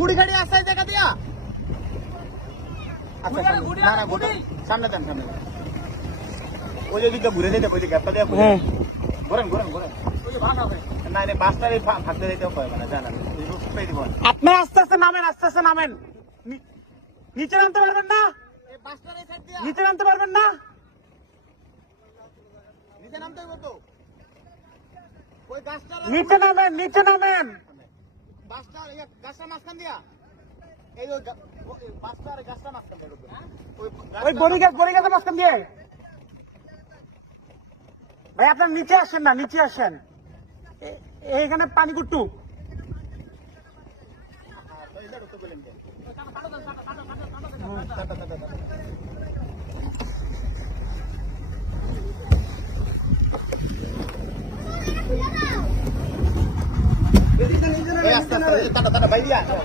গুড়ি গাড়ি আসছে দেখা দিয়া আচ্ছা না না সামনে দেন ওই যে দিকটা ঘুরে যেতে ওই যে গ্যাপটা দেওয়া ঘোরেন ওই যে ভাঙা হবে না না বাসটারে ফাঁকতে দিতে হয় মানে জানেন আপনি আস্তে আস্তে নামেন নিচে নামতে পারবেন না নিচে নামতে পারবেন না নিচে নামতে হবে তো ওই গাছটা নিচে নামেন বাসটা গাছটা মাঝখান দিয়া এই বাসটা আর গাছটা মাঝখান দিয়ে ওই বড়ি গাছের মাঝখান দিয়ে ভাই আপনার নিচে আসেন না নিচে আসেন এইখানে পানি কুট্টু আস্তে আস্তে